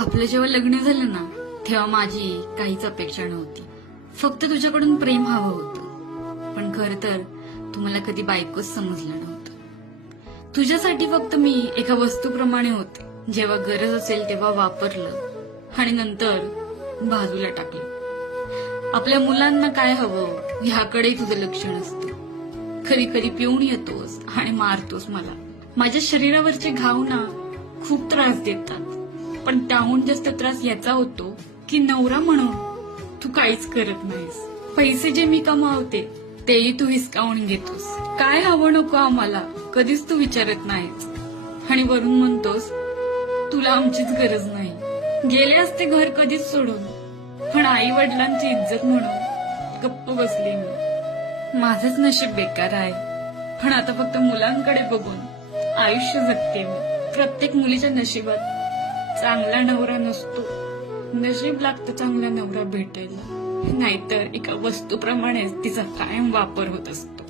आपलं जेव्हा लग्न झालं ना तेव्हा माझी काहीच अपेक्षा नव्हती. फक्त तुझ्याकडून प्रेम हवं होतं. पण खर तर तुम्हाला कधी बायकोच समजलं नव्हतं. तुझ्यासाठी फक्त मी एका वस्तूप्रमाणे होते. जेव्हा गरज असेल तेव्हा वापरलं आणि नंतर बाजूला टाकलं. आपल्या मुलांना काय हवं ह्याकडेही तुझं लक्ष नसतं. कधी कधी पिऊन येतोस आणि मारतोस मला. माझ्या शरीरावरचे घाव ना खूप त्रास देतात. पण त्याहून जास्त त्रास याचा होतो की नवरा म्हणून तू काहीच करत नाहीस. पैसे जे मी कमावते तेही तू हिसकावून घेतोस. काय हवं नको आम्हाला कधीच तू विचारत नाहीस. आणि वरून म्हणतोस तुला आमचीच गरज नाही. गेले असते घर कधीच सोडून. पण आई वडिलांची इज्जत म्हणून गप्प बसले मी. माझंच नशीब बेकार आहे. पण आता फक्त मुलांकडे बघून आयुष्य जगते मी. प्रत्येक मुलीच्या नशिबात चांगला नवरा नसतो. नशीब लागतं चांगला नवरा भेटायला. नाहीतर एका वस्तूप्रमाणेच तिचा कायम वापर होत असतो.